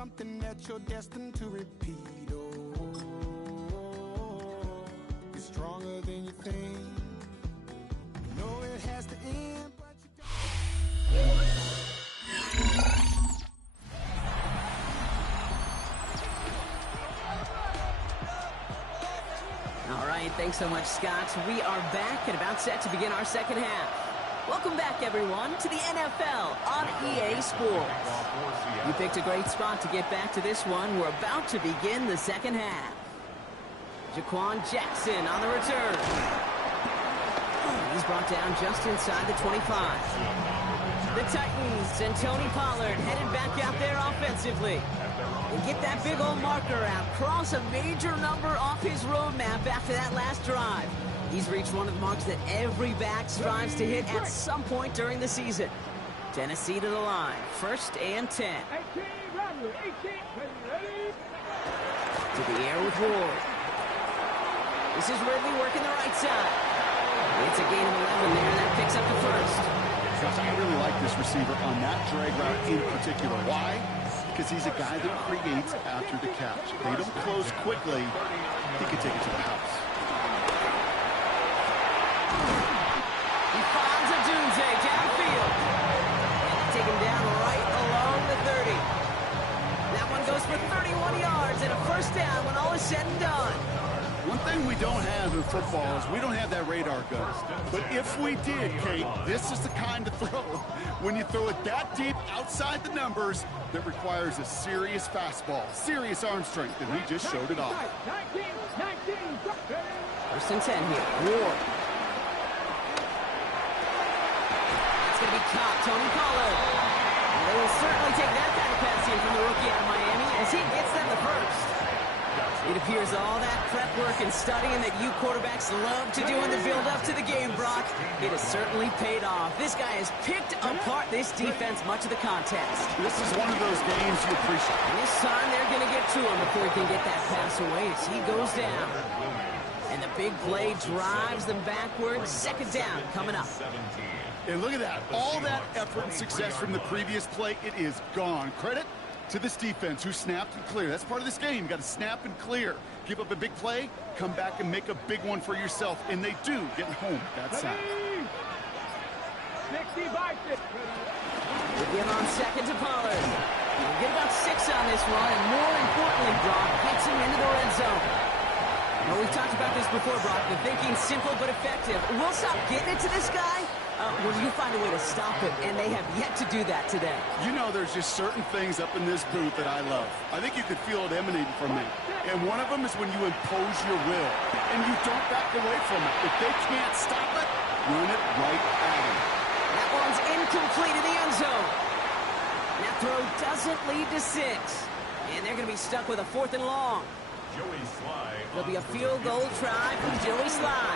something that you're destined to repeat. Oh, you're stronger than you think. You know it has to end, but you don't. All right, thanks so much, Scott. We are back and about set to begin our second half. Welcome back, everyone, to the NFL on EA Sports. You picked a great spot to get back to this one. We're about to begin the second half. Jaquan Jackson on the return. He's brought down just inside the 25. The Titans and Tony Pollard headed back out there offensively. And get that big old marker out. Cross a major number off his roadmap after that last drive. He's reached one of the marks that every back strives to hit at some point during the season. Tennessee to the line. 1st and 10. To the air with Ward. This is Ridley working the right side. It's a gain of 11 there. That picks up the 1st. Gosh, I really like this receiver on that drag route in particular. Why? Because he's a guy that creates after the catch. If they don't close quickly, he can take it to the house. He finds a Dunze downfield. And take him down right along the 30. That one goes for 31 yards and a 1st down when all is said and done. One thing we don't have in football is we don't have that radar gun. But if we did, Kate, this is the kind of throw, when you throw it that deep outside the numbers, that requires a serious fastball, serious arm strength, and he just showed it off. 1st and 10 here. Ward. That's going to be caught. Tony Pollard. They will certainly take that kind of passing from the rookie out of Miami as he gets them the 1st. It appears all that prep work and studying that you quarterbacks love to do in the build-up to the game, Brock, it has certainly paid off. This guy has picked apart this defense much of the contest. This is one of those games you appreciate. And this time they're going to get to him before he can get that pass away as he goes down. And the big play drives them backwards. 2nd down coming up. And look at that. All that effort and success from the previous play, it is gone. Credit to this defense who snapped and cleared. That's part of this game. You got to snap and clear. Give up a big play, come back and make a big one for yourself. And they do get home that sack. We'll give on 2nd to Pollard. He'll get about 6 on this one, and more importantly, Brock gets him into the red zone. Well, we've talked about this before, Brock. The thinking simple but effective. We'll stop getting it to this guy when you find a way to stop it, and they have yet to do that today. You know, there's just certain things up in this booth that I love. I think you could feel it emanating from me. And one of them is when you impose your will, and you don't back away from it. If they can't stop it, run it right at them. That one's incomplete in the end zone. And that throw doesn't lead to 6. And they're going to be stuck with a 4th and long. There'll be a field goal try from Joey Sly.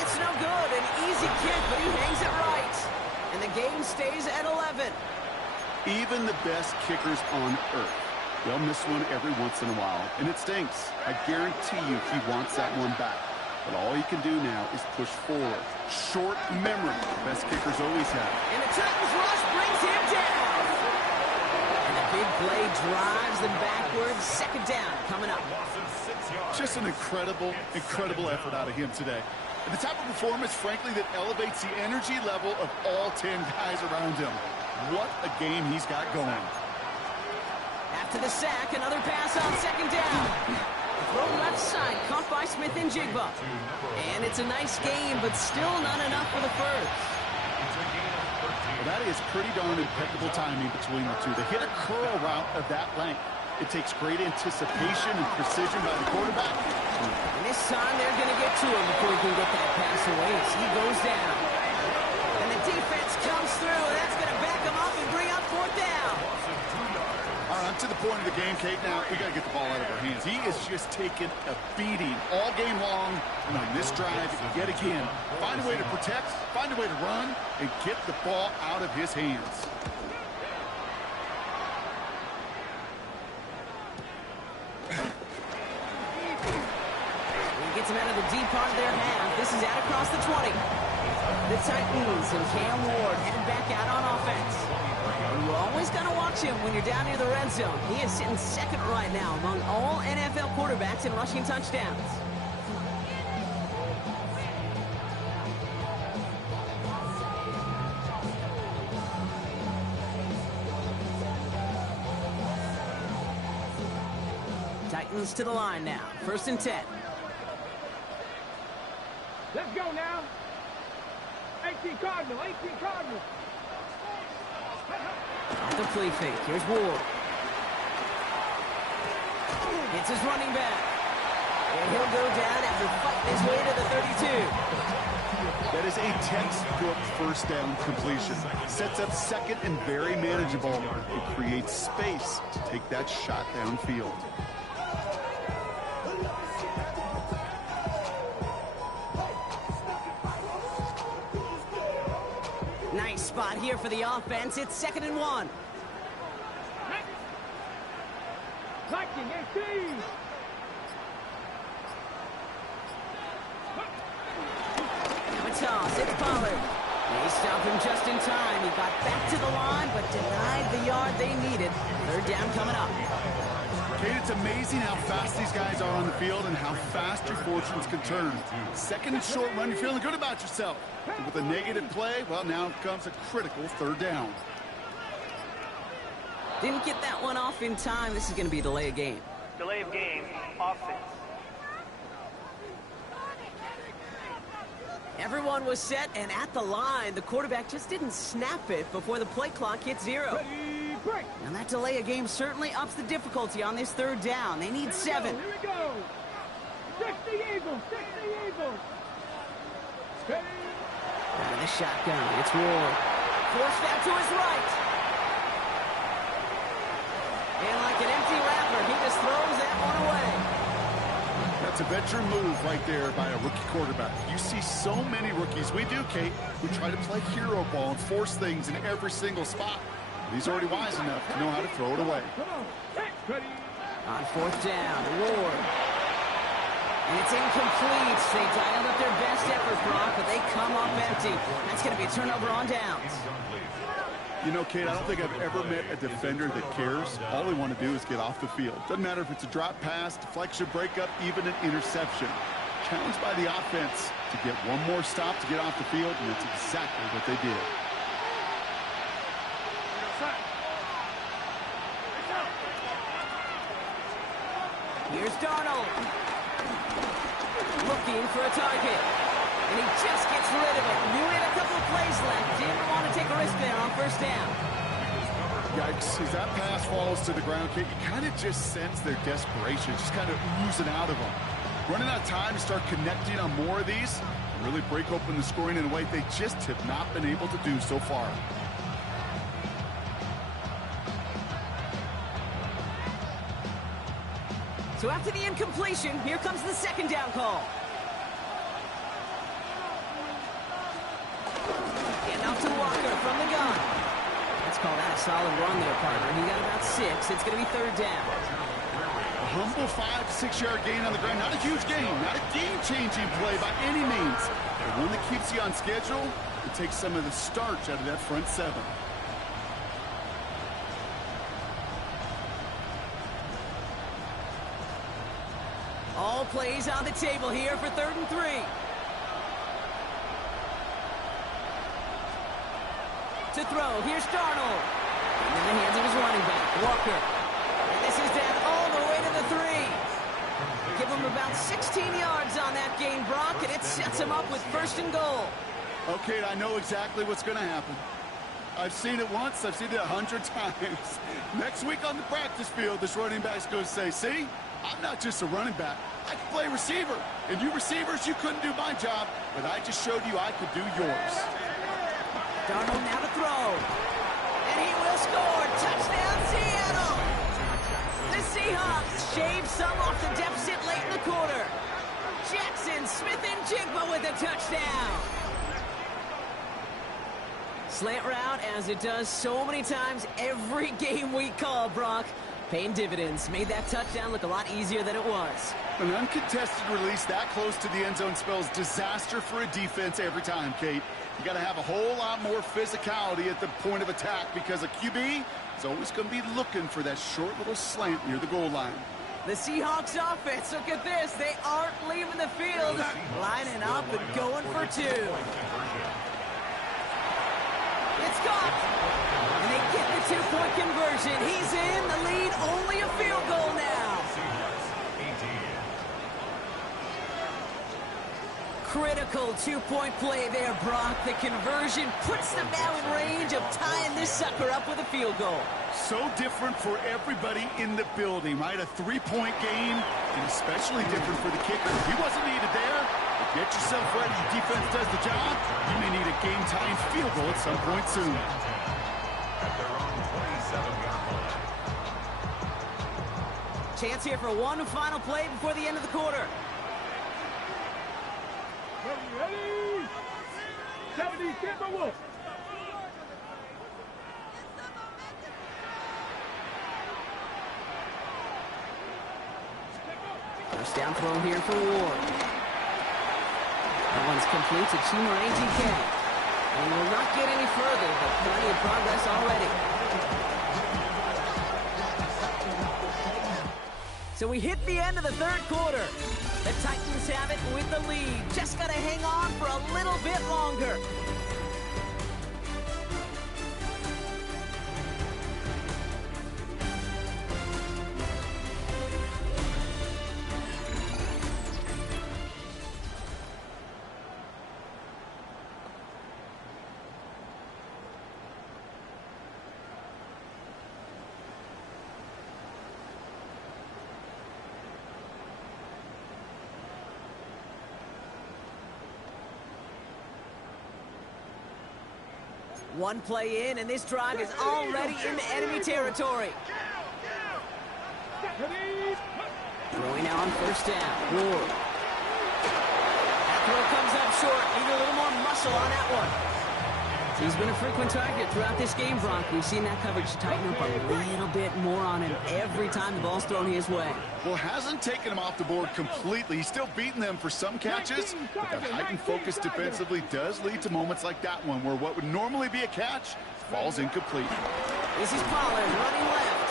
It's no good, an easy kick, but he hangs it right. And the game stays at 11. Even the best kickers on earth, they'll miss one every once in a while, and it stinks. I guarantee you he wants that one back. But all he can do now is push forward. Short memory, best kickers always have. And the Titans rush brings him down. And the big play drives them backwards. 2nd down coming up. Just an incredible, incredible effort out of him today. And the type of performance, frankly, that elevates the energy level of all 10 guys around him. What a game he's got going. After the sack, another pass on 2nd down. Throw left side, caught by Smith and Jigba. And it's a nice game, but still not enough for the 1st. Well, that is pretty darn impeccable timing between the two. To hit a curl route of that length, it takes great anticipation and precision by the quarterback. And this time they're going to get to him before he can get that pass away as he goes down. And the defense comes through, and that's going to back him up and bring up 4th down. All right, I'm to the point of the game, Kate. Now, we got to get the ball out of our hands. He is just taking a beating all game long. And on this drive, yet again, find a way to protect, find a way to run, and get the ball out of his hands. Gets him out of the deep part of their half. This is out across the 20. The Titans and Cam Ward headed back out on offense. And we're always going to watch him when you're down near the red zone. He is sitting second right now among all NFL quarterbacks in rushing touchdowns. Titans to the line now. 1st and 10. Let's go now. 18 Cardinal, 18 Cardinal. Off the flea fake. Here's Ward. It's his running back. And he'll go down after fighting his way to the 32. That is a textbook first down completion. Sets up second and very manageable. It creates space to take that shot downfield. Nice spot here for the offense. It's 2nd and 1. Liking 18. Now a toss. It's Pollard. They stopped him just in time. He got back to the line, but denied the yard they needed. 3rd down coming up. Kate, it's amazing how fast these guys are on the field and how fast your fortunes can turn. 2nd and short run, you're feeling good about yourself. But with a negative play, well, now comes a critical 3rd down. Didn't get that one off in time. This is going to be a delay of game. Delay of game, offense. Everyone was set and at the line. The quarterback just didn't snap it before the play clock hit 0. Ready, break. And that delay of game certainly ups the difficulty on this 3rd down. They need 7. Here we go. 60 Eagles, 60 Eagles. Ready. Out of the shotgun, it's Ward. Forced out to his right. And like an empty wrapper, he just throws that one away. That's a veteran move right there by a rookie quarterback. You see so many rookies, we do, Kate, who try to play hero ball and force things in every single spot. He's already wise enough to know how to throw it away. Come on. Hey, ready. On 4th down, Ward. And it's incomplete. They dialed up their best effort, Brock, but they come up empty. That's going to be a turnover on downs. You know, Kate, I don't think I've ever met a defender that cares. All they want to do is get off the field. Doesn't matter if it's a drop pass, deflection, breakup, even an interception. Challenged by the offense to get one more stop to get off the field, and that's exactly what they did. Here's Darnold. Looking for a target. And he just gets rid of it. Knew he had a couple of plays left. Didn't want to take a risk there on 1st down. Yikes, as that pass falls to the ground, Kate, you kind of just sense their desperation, just kind of oozing out of them. Running out of time to start connecting on more of these, and really break open the scoring in a way they just have not been able to do so far. So after the incompletion, here comes the 2nd down call. And out to Walker from the gun. Let's call that a solid run there, partner. He got about 6. It's going to be 3rd down. A humble 5 to 6 yard gain on the ground. Not a huge gain, not a game-changing play by any means. But one that keeps you on schedule and takes some of the starch out of that front 7. All plays on the table here for 3rd and 3. To throw, here's Darnold. And in the hands of his running back, Walker. And this is down all the way to the 3. Give him about 16 yards on that gain, Brock, and it sets him up with 1st and goal. Okay, I know exactly what's going to happen. I've seen it once, I've seen it 100 times. Next week on the practice field, this running back's going to say, see, I'm not just a running back. I can play receiver. And you receivers, you couldn't do my job, but I just showed you I could do yours. Darnold now to throw. And he will score. Touchdown, Seattle. The Seahawks shave some off the deficit late in the quarter. Jackson Smith-Njigba with a touchdown. Slant route, as it does so many times every game we call, Brock. Paying dividends. Made that touchdown look a lot easier than it was. An uncontested release that close to the end zone spells disaster for a defense every time, Kate. You got to have a whole lot more physicality at the point of attack because a QB is always going to be looking for that short little slant near the goal line. The Seahawks offense, look at this. They aren't leaving the field. Lining up and going for two. It's caught. And they get the two-point conversion. He's in the lead. Only a field goal now. Critical two-point play there, Brock. The conversion puts them now in range of tying this sucker up with a field goal. So different for everybody in the building, right? A three-point game, and especially different for the kicker. He wasn't needed there. Get yourself ready. Your defense does the job. You may need a game-tying field goal at some point soon. Chance here for one final play before the end of the quarter. Ready? 70, Timberwolves. First down throw here for Ward. That one's complete to Chima AGK. And he will not get any further, but plenty of progress already. So we hit the end of the third quarter. The Titans have it with the lead. Just got to hang on for a little bit longer. One play in, and this drive is already into enemy territory. Throwing now on first down. Ward. That throw comes up short. Need a little more muscle on that one. He's been a frequent target throughout this game, Bronk. We've seen that coverage tighten up a little bit more on him every time the ball's thrown his way. Well, hasn't taken him off the board completely. He's still beating them for some catches, but that heightened focus defensively does lead to moments like that one where what would normally be a catch falls incomplete. This is Pollard running left.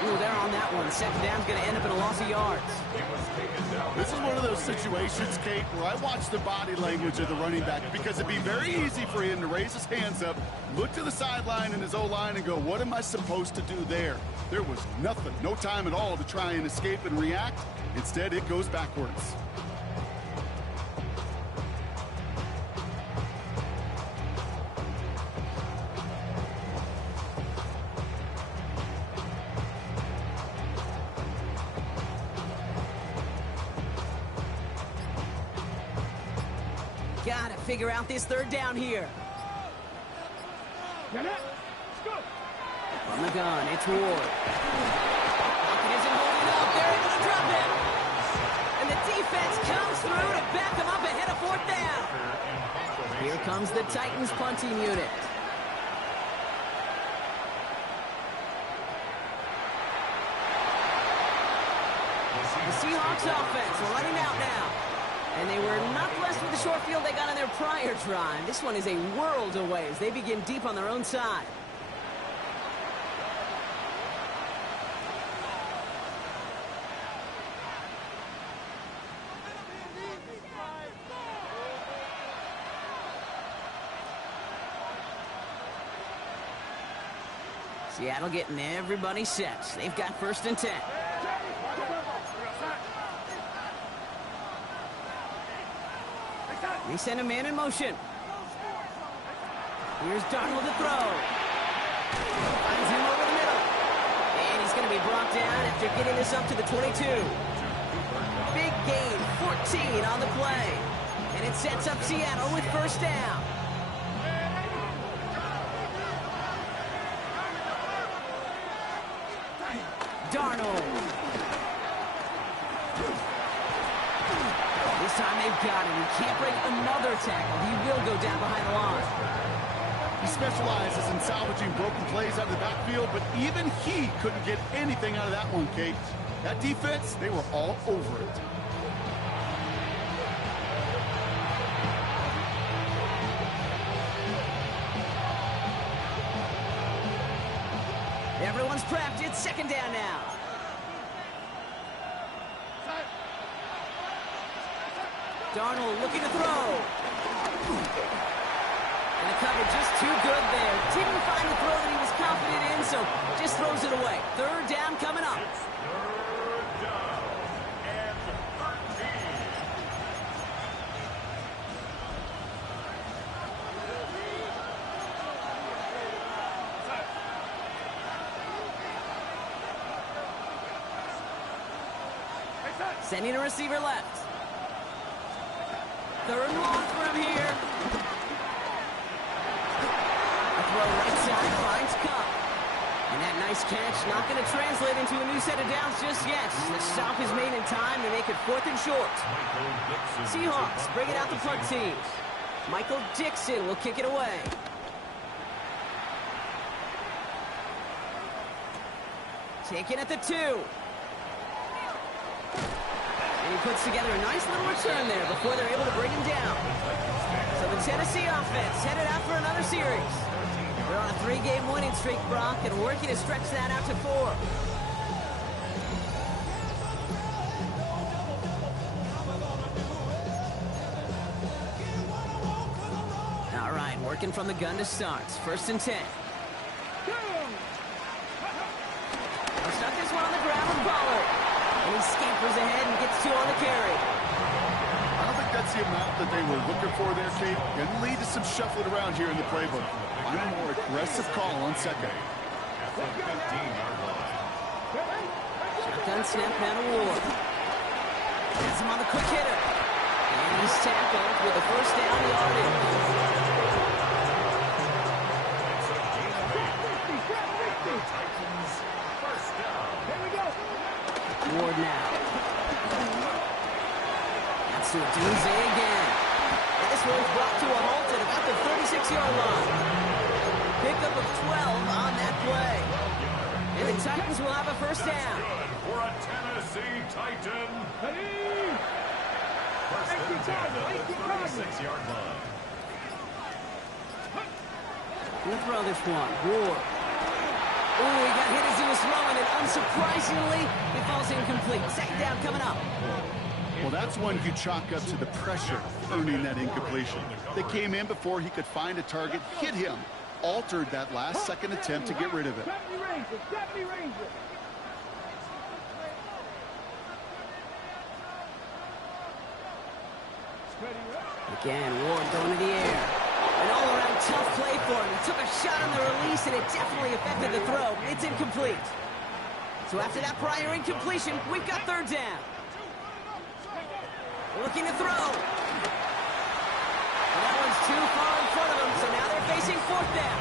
Ooh, they're on that one. Second down's going to end up in a loss of yards. This is one of those situations, Kate, where I watch the body language of the running back because it'd be very easy for him to raise his hands up, look to the sideline in his O-line and go, what am I supposed to do there? There was nothing, no time at all to try and escape and react. Instead, it goes backwards. Gotta figure out this third down here. From the gun, it's Ward. Pocket isn't holding up. They're able to drop it. And the defense comes through to back them up ahead of fourth down. Here comes the Titans punting unit. The Seahawks offense running out now. And they were not blessed with the short field they got on their prior drive. This one is a world away as they begin deep on their own side. Seattle getting everybody set. They've got 1st and 10. They send a man in motion. Here's Darnold to throw. Finds him over the middle. And he's going to be brought down after getting this up to the 22. Big gain, 14 on the play. And it sets up Seattle with 1st down. Darnold. This time they've got him. He can't break another tackle. He will go down behind the line. He specializes in salvaging broken plays out of the backfield, but even he couldn't get anything out of that one, Kate. That defense, they were all over it. Everyone's prepped. It's second down now. Darnold looking to throw. And the cover just too good there. Didn't find the throw that he was confident in, so just throws it away. Third down coming up. Sending a receiver left. Third and long for him here. A throw right side, finds Cup. And that nice catch not going to translate into a new set of downs just yet. The stop is made in time to make it 4th and short. Seahawks bring it out the punt team. Michael Dixon will kick it away. Taken at the 2. And he puts together a nice little return there before they're able to bring him down. So the Tennessee offense headed out for another series. They're on a 3-game winning streak, Brock, and working to stretch that out to 4. All right, working from the gun to start. 1st and 10. They'll stuck this one on the ground with Pollard. And he scampers ahead and gets 2 on the carry. I don't think that's the amount that they were looking for there, Kate. Can lead to some shuffling around here in the playbook. I'm a more aggressive call on second. Shotgun snap now to Ward. Has him on the quick hitter. And he's tackled with the first down yardage. Ward now. That's to Dunze again. And this one's brought to a halt at about the 36-yard line. Pickup of 12 on that play. And the Titans will have a first down. For a Tennessee Titan. First and 10 at the 36-yard line. We'll throw this one. Ward. Oh, he got hit as he was throwing it. Unsurprisingly, he falls incomplete. Second down coming up. Well, that's one you chalk up to the pressure earning that incompletion. They came in before he could find a target, hit him, altered that last second attempt to get rid of it. Again, Ward going to the air. An all-around tough play for him. He took a shot on the release, and it definitely affected the throw. It's incomplete. So after that prior incompletion, we've got third down. Looking to throw. And that one's too far in front of him, so now they're facing 4th down.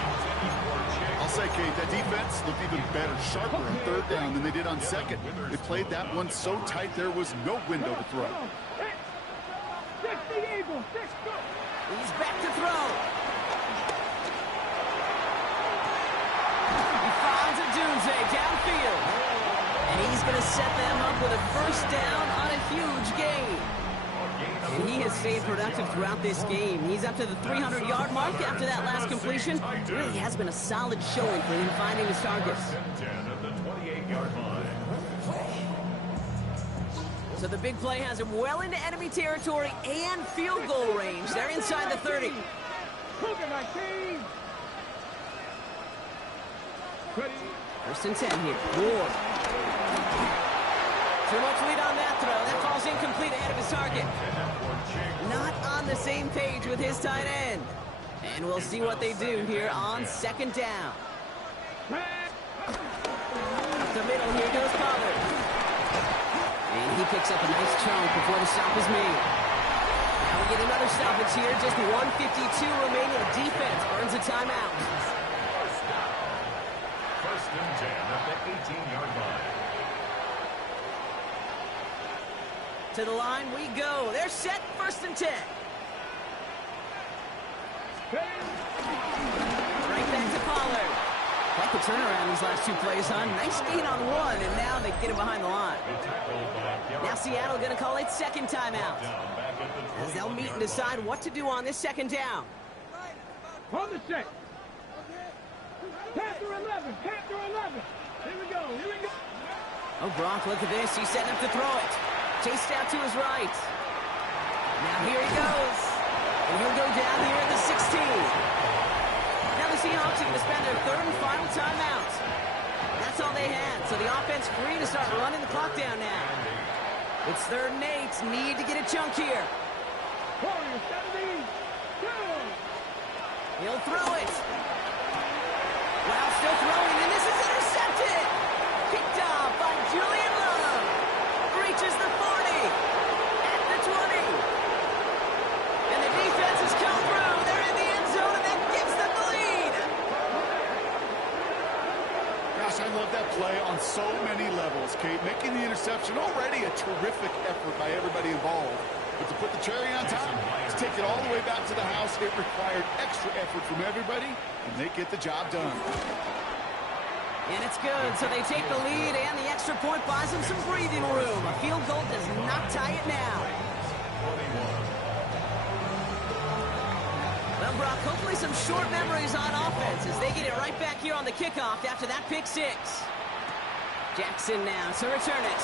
I'll say, Kate, that defense looked even better, sharper on 3rd down than they did on 2nd. They played that one so tight there was no window to throw. He's back to throw. He finds a Dunze downfield. And he's going to set them up with a first down on a huge gain. And he has stayed productive throughout this game. He's up to the 300-yard mark after that last completion. It really has been a solid showing for him finding his targets. So the big play has him well into enemy territory and field goal range. They're inside the 30. First and 10 here. Ward. Too much lead on that throw. That falls incomplete ahead of his target. Not on the same page with his tight end. And we'll see what they do here on second down. Up the middle, here goes Pollard. And he picks up a nice chunk before the stop is made. Now we get another stoppage here. Just 1:52 remaining. Defense earns a timeout. First and 10 at the 18-yard line. To the line we go. They're set. First and 10. Right back to Pollard. Like the turnaround these last 2 plays, huh? Nice gain on 1, and now they get him behind the line. Now Seattle going to call it second timeout, as they'll meet and decide what to do on this second down. On the set. Panther 11. Panther 11. Here we go. Here we go. Oh, Brock, look at this. He's setting up to throw it. Chased out to his right. Now here he goes. And he'll go down here at the 16. Now the Seahawks are going to spend their third and final timeout. That's all they had. So the offense free to start running the clock down now. It's 3rd and 8. Need to get a chunk here. Warriors 72. He'll throw it. Wow, still throwing, and this is intercepted. Picked off by Julian Love. Reaches the 40. At the 20. And the defense has come through. They're in the end zone, and that gives them the lead. Gosh, I love that play on so many levels, Kate. Making the interception already a terrific effort by everybody involved. But to put the cherry on top, to take it all the way back to the house, it required extra effort from everybody, and they get the job done. And it's good, so they take the lead, and the extra point buys them some breathing room. A field goal does not tie it now. Well, Brock, hopefully some short memories on offense as they get it right back here on the kickoff after that pick 6. Jackson now to return it.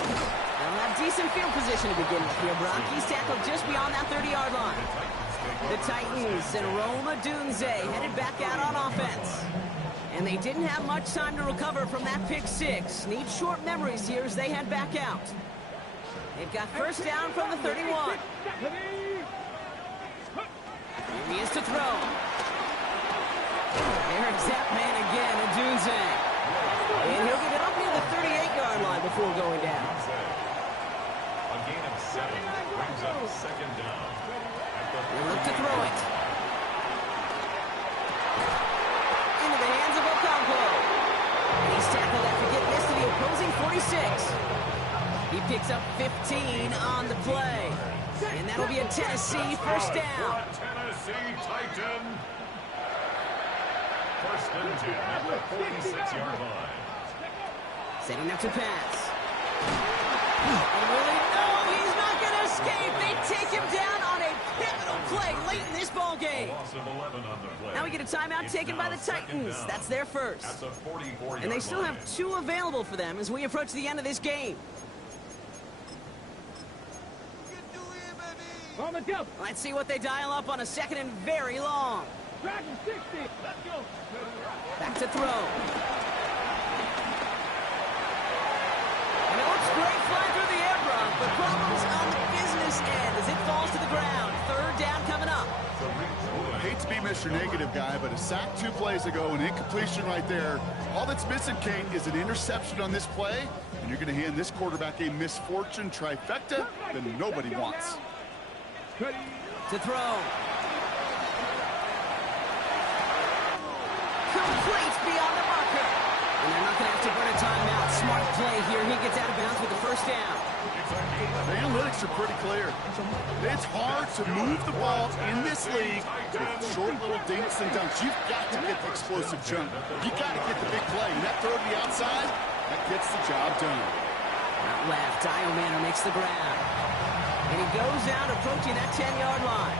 They'll have decent field position to begin with here, Brock. He's tackled just beyond that 30-yard line. The Titans and Rome Odunze headed back out on offense. And they didn't have much time to recover from that pick 6. Need short memories here as they head back out. They've got first down from the 31. Here he is to throw. There's that man again, Odunze. And he'll get it up near the 38-yard line before going down. A gain of 7 brings up 2nd down. They look to throw it. Into the hands of Okonkwo. And he's tackled after getting this to the opposing 46. He picks up 15 on the play. And that'll be a Tennessee first down. Tennessee Titan. 1st and 10 at the 46-yard line. Setting up to pass. And really, no, he's not going to escape. They take him down on a pivotal play late in this ball game. Loss of 11 on the play. Now we get a timeout taken by the Titans. That's their first. At the 44-yard And they still line. have 2 available for them as we approach the end of this game. On the jump. Let's see what they dial up on a 2nd and very long. Dragon 60. Let's go. Back to throw. And it looks great flying through the air, Brock, but problems on the business end as it falls to the ground. 3rd down coming up. I hate to be Mr. Negative guy, but a sack 2 plays ago, an incompletion right there. All that's missing, Kate, is an interception on this play, and you're going to hand this quarterback a misfortune trifecta that nobody wants. To throw. Complete beyond the marker. And they're not going to have to burn a timeout. Smart play here. He gets out of bounds with the first down. The analytics are pretty clear. It's hard to move the ball in this league with short little dinks and dunks. You've got to get the explosive jump. You got to get the big play. And that throw to the outside, that gets the job done. Out left, Dial Manor makes the grab. And he goes out approaching that 10-yard line.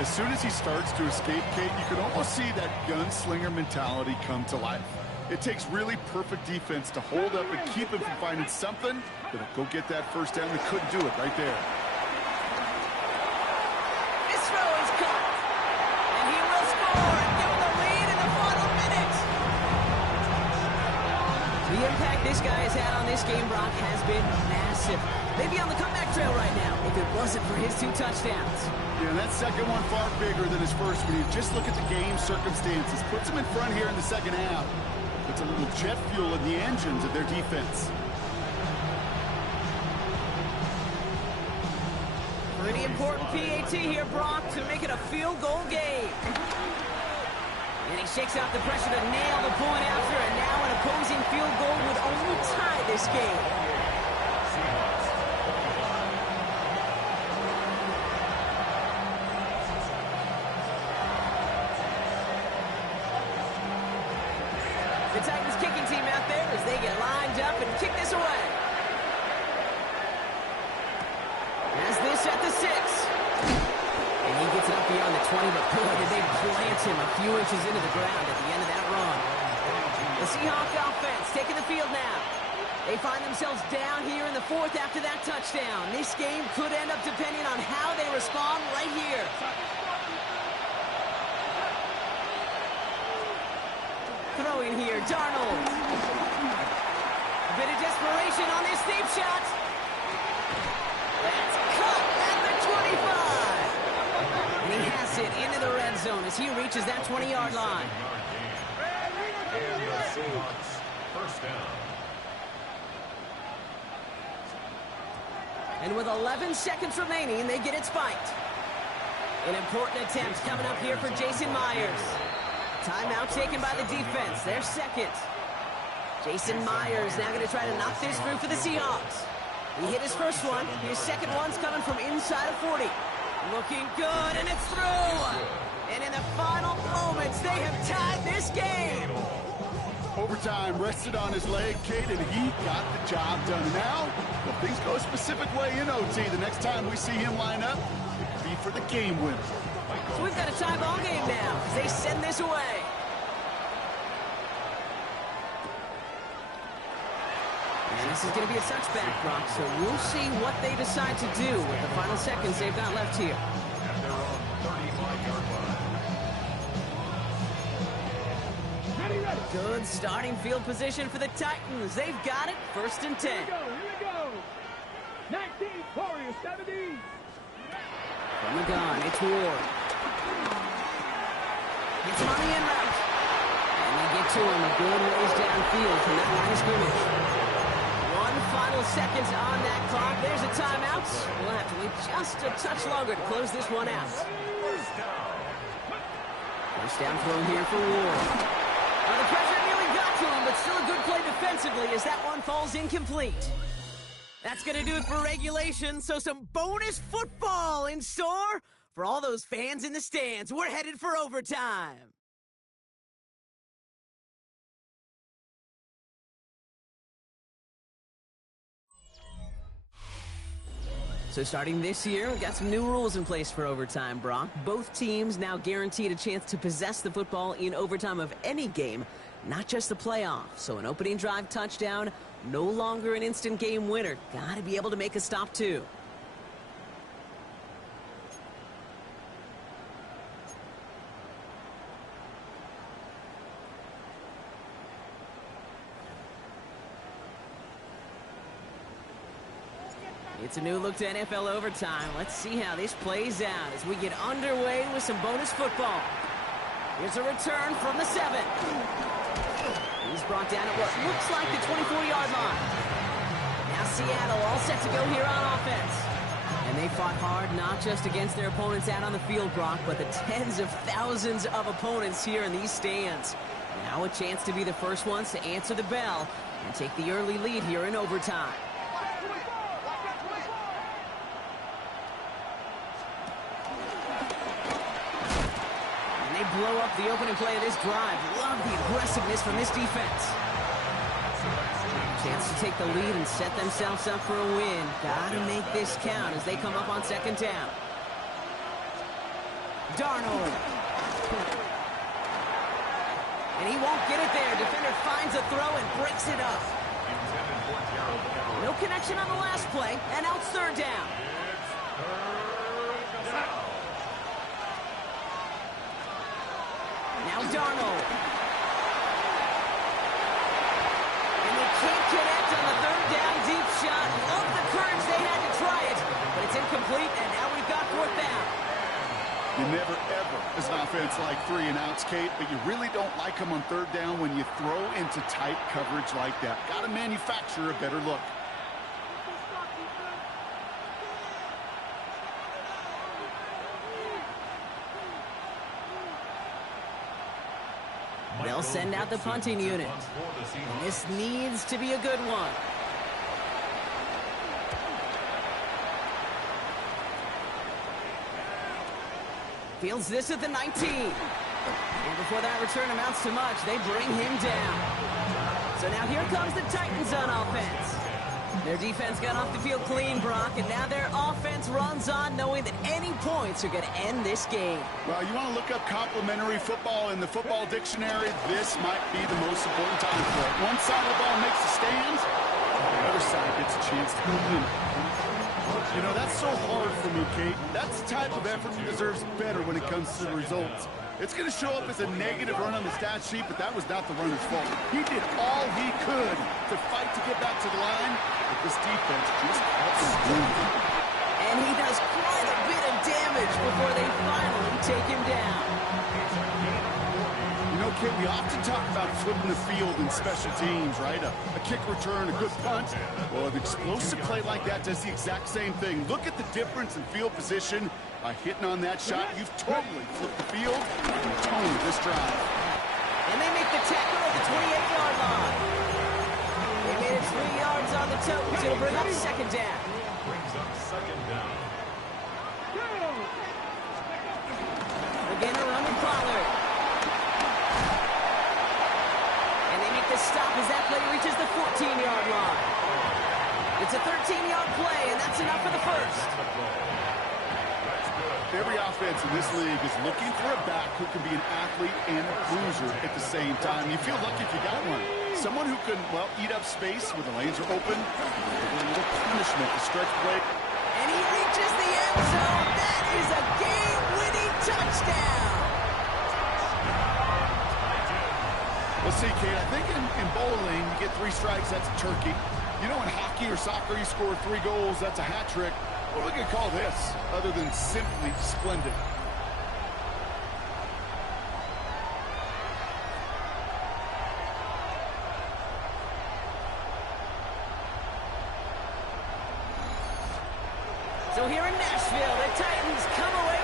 As soon as he starts to escape, Kate, you can almost see that gunslinger mentality come to life. It takes really perfect defense to hold up and keep him from finding something that'll go get that first down. They couldn't do it right there. This throw is caught. And he will score and give him the lead in the final minute. The impact this guy has had on this game, Brock, has been massive. Maybe on the comeback trail right now if it wasn't for his 2 touchdowns. Yeah, that second one far bigger than his first when you just look at the game circumstances. Puts him in front here in the second half. Puts a little jet fuel in the engines of their defense. Pretty important PAT here, Brock, to make it a field goal game. And he shakes out the pressure to nail the point after, and now an opposing field goal would only tie this game. The Titans kicking team out there as they get lined up and kick this away. Has this at the 6. And he gets it up beyond the 20, but boy, did they plant him a few inches into the ground at the end of that run. The Seahawk offense taking the field now. They find themselves down here in the fourth after that touchdown. This game could end up depending on how they respond right here. Throwing here, Darnold. A bit of desperation on this deep shot. That's caught at the 25. And he has it into the red zone as he reaches that 20-yard line. And the Seahawks, first down. And with 11 seconds remaining, they get it spiked. An important attempt coming up here for Jason Myers. Timeout taken by the defense, their second. Jason Myers now going to try to knock this through for the Seahawks. He hit his first one. His second one's coming from inside of 40. Looking good, and it's through. And in the final moments, they have tied this game. Overtime rested on his leg, Kate, and he got the job done. Now, if things go a specific way in OT, the next time we see him line up, it could be for the game winner. So we've got a tie ball game now as they send this away. And this is going to be a touchback, Brock, so we'll see what they decide to do with the final seconds they've got left here. At their own 35-yard line. Good starting field position for the Titans. They've got it, 1st and 10. Here we go. 19, Warriors, 70. From the gun, it's Ward. Gets him on the end route. And they get to him a good ways downfield from that line of scrimmage. 1 final seconds on that clock. There's a timeout. We'll have to wait just a touch longer to close this one out. First down throw here for Ward. Well, the pressure nearly got to him, but still a good play defensively as that one falls incomplete. That's going to do it for regulation, so some bonus football in store for all those fans in the stands. We're headed for overtime. So starting this year, we've got some new rules in place for overtime, Brock. Both teams now guaranteed a chance to possess the football in overtime of any game, not just the playoffs. So an opening drive touchdown, no longer an instant game winner. Got to be able to make a stop, too. It's a new look to NFL overtime. Let's see how this plays out as we get underway with some bonus football. Here's a return from the 7. He's brought down at what looks like the 24-yard line. Now Seattle all set to go here on offense. And they fought hard not just against their opponents out on the field, Brock, but the tens of thousands of opponents here in these stands. Now a chance to be the first ones to answer the bell and take the early lead here in overtime. Blow up the opening play of this drive. Love the aggressiveness from this defense. Chance to take the lead and set themselves up for a win. Gotta make this count as they come up on 2nd down. Darnold. And he won't get it there. Defender finds a throw and breaks it up. No connection on the last play, and now it's 3rd down. Now Darnold. And they can't connect on the 3rd down deep shot. Love the courage they had to try it, but it's incomplete, and now we've got 4th down. You never, ever, as an offense, like 3 and outs, Kate, but you really don't like them on 3rd down when you throw into tight coverage like that. Got to manufacture a better look. They'll send out the punting unit. And this needs to be a good one. Fields this at the 19. And before that return amounts to much, they bring him down. So now here comes the Titans on offense. Their defense got off the field clean, Brock, and now their offense runs on knowing that any points are going to end this game. Well, you want to look up complimentary football in the football dictionary, this might be the most important time for it. One side of the ball makes a stand, the other side gets a chance to go win. You know, that's so hard for me, Kate. That's the type of effort that deserves better when it comes to the results. It's going to show up as a negative run on the stat sheet, but that was not the runner's fault. He did all he could to fight to get back to the line, but this defense just kept him. And he does quite a bit of damage before they finally take him down. You know, Kate, we often talk about flipping the field in special teams, right? A kick return, a good punt. Well, an explosive play like that does the exact same thing. Look at the difference in field position. By hitting on that shot, you've totally flipped the field and the tone of this drive. And they make the tackle at the 28-yard line. They made it 3 yards on the toes. It'll bring up second down. Brings up second down. Again, a run with Pollard. And they make the stop as that play reaches the 14-yard line. It's a 13-yard play, and that's enough for the first. Every offense in this league is looking for a back who can be an athlete and a bruiser at the same time. You feel lucky if you got one. Someone who can, well, eat up space when the lanes are open. A little punishment to stretch play. And he reaches the end zone. That is a game-winning touchdown. Well, see, Kate, I think in bowling, you get 3 strikes, that's a turkey. You know, in hockey or soccer, you score 3 goals, that's a hat trick. What we could call this, other than simply splendid? So here in Nashville, the Titans come away